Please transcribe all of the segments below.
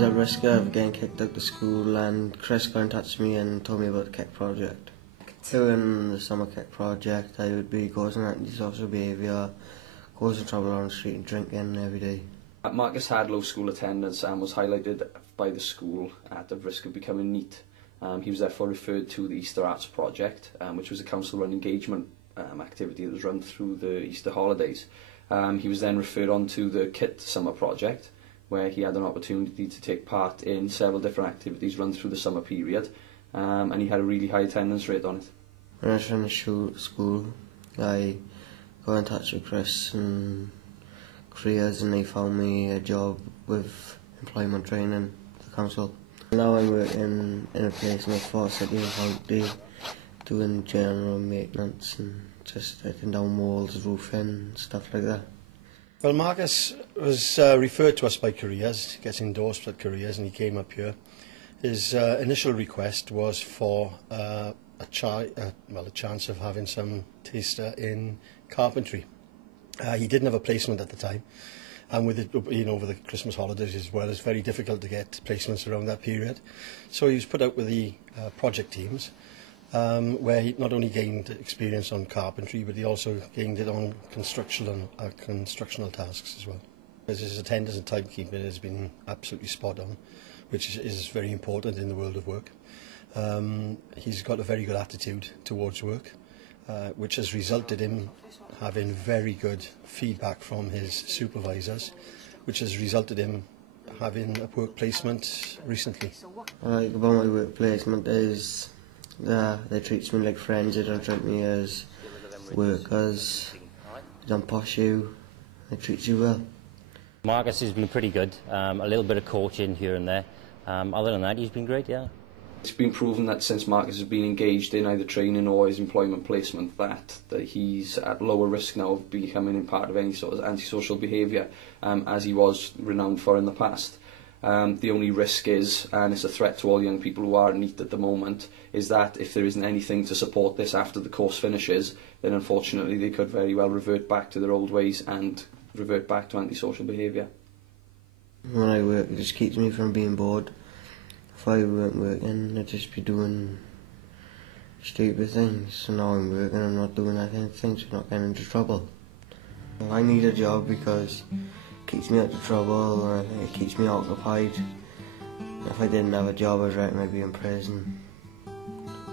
was at risk of getting kicked out of school, and Chris got in touch with me and told me about the KICK project. Doing the summer KICK project, I would be causing antisocial behaviour, causing trouble on the street and drinking every day. Marcus had low school attendance and was highlighted by the school at the risk of becoming NEET. He was therefore referred to the Easter Arts Project, which was a council-run engagement activity that was run through the Easter holidays. He was then referred on to the KIT Summer Project, where he had an opportunity to take part in several different activities run through the summer period, and he had a really high attendance rate on it. When I was trying to school, I got in touch with Chris and careers, and they found me a job with employment training for the council. Now I'm working in a placement for City and County, doing general maintenance and just taking down walls, roofing, stuff like that. Well, Marcus was referred to us by careers, gets endorsed by careers, and he came up here. His initial request was for a chance of having some taster in carpentry. He didn't have a placement at the time, and with it being over the Christmas holidays as well, it's very difficult to get placements around that period. So he was put out with the project teams, where he not only gained experience on carpentry, but he also gained it on constructional tasks as well. His attendance and timekeeping has been absolutely spot on, which is very important in the world of work. He's got a very good attitude towards work, which has resulted in having very good feedback from his supervisors, which has resulted in having a work placement recently. What I like about my work placement is they treat me like friends, they don't treat me as workers, they don't push you, they treat you well. Marcus has been pretty good, a little bit of coaching here and there. Other than that, he's been great, yeah. It's been proven that since Marcus has been engaged in either training or his employment placement, that he's at lower risk now of becoming part of any sort of antisocial behaviour, as he was renowned for in the past. The only risk is, and it's a threat to all young people who are NEET at the moment, is that if there isn't anything to support this after the course finishes, then unfortunately they could very well revert back to their old ways and revert back to antisocial behaviour. When I work, it just keeps me from being bored. If I weren't working, I'd just be doing stupid things. So now I'm working, I'm not doing that kind of things, so I'm not getting into trouble. I need a job because it keeps me out of trouble, or it keeps me occupied. If I didn't have a job, I'd reckon I'd be in prison.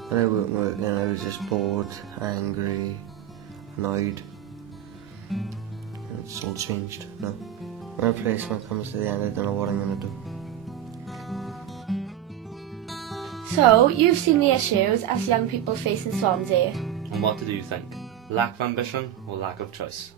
When I weren't working, I was just bored, angry, annoyed. It's all changed now. When a placement comes to the end, I don't know what I'm going to do. So, you've seen the issues as young people face in Swansea. And what do you think? Lack of ambition or lack of choice?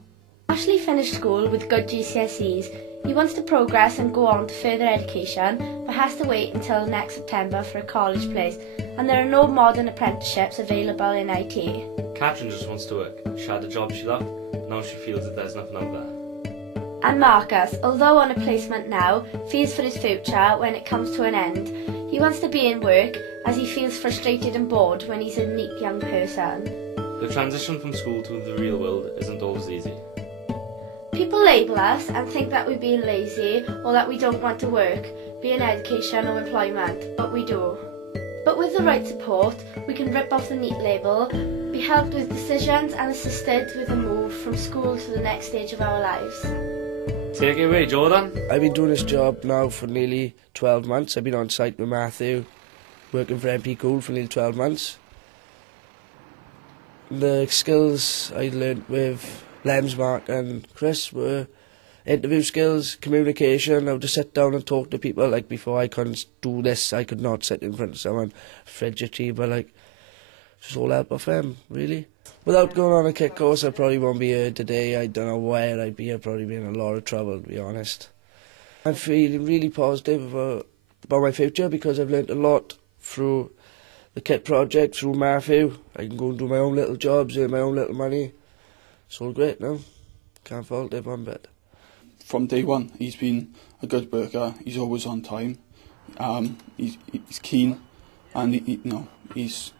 Ashley finished school with good GCSEs. He wants to progress and go on to further education, but has to wait until next September for a college place, and there are no modern apprenticeships available in IT. Catherine just wants to work. She had a job she loved, now she feels that there's nothing out there. And Marcus, although on a placement now, fears for his future when it comes to an end. He wants to be in work as he feels frustrated and bored when he's a neat young person. The transition from school to the real world isn't always easy. People label us and think that we're being lazy or that we don't want to work, be in education or employment, but we do. But with the right support, we can rip off the NEET label, be helped with decisions and assisted with a move from school to the next stage of our lives. Take it away, Jordan. I've been doing this job now for nearly 12 months. I've been on site with Matthew, working for MP Cool for nearly 12 months. The skills I learnt with Lems, Mark and Chris were interview skills, communication, how to sit down and talk to people. Like before I couldn't do this, I could not sit in front of someone fidgety, but like just all help of them, really. Without going on a KICK course, I probably won't be here today. I don't know where I'd be. I'd probably be in a lot of trouble, to be honest. I'm feeling really positive about my future because I've learnt a lot through the KICK project, through Matthew. I can go and do my own little jobs, earn my own little money. It's all great now. Can't fault it one bit. From day one, he's been a good worker. He's always on time. He's keen, and he's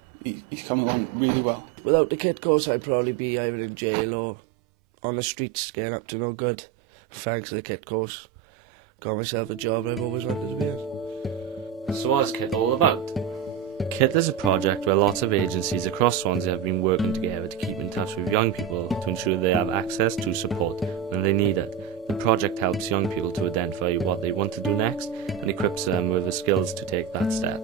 come along really well. Without the KICK course, I'd probably be either in jail or on the streets, getting up to no good. Thanks to the KICK course, got myself a job I've always wanted to be in. So what's KIT all about? KIT is a project where lots of agencies across Swansea have been working together to keep in touch with young people to ensure they have access to support when they need it. The project helps young people to identify what they want to do next and equips them with the skills to take that step.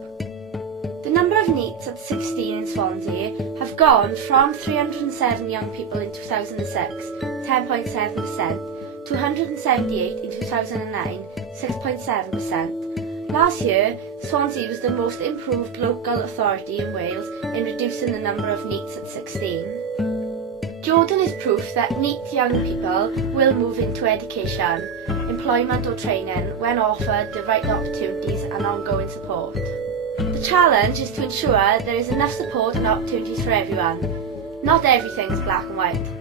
The number of NEETs at 16 in Swansea have gone from 307 young people in 2006, 10.7%, to 178 in 2009, 6.7%. Last year, Swansea was the most improved local authority in Wales in reducing the number of NEETs at 16. Jordan is proof that NEET young people will move into education, employment or training when offered the right opportunities and ongoing support. The challenge is to ensure there is enough support and opportunities for everyone. Not everything is black and white.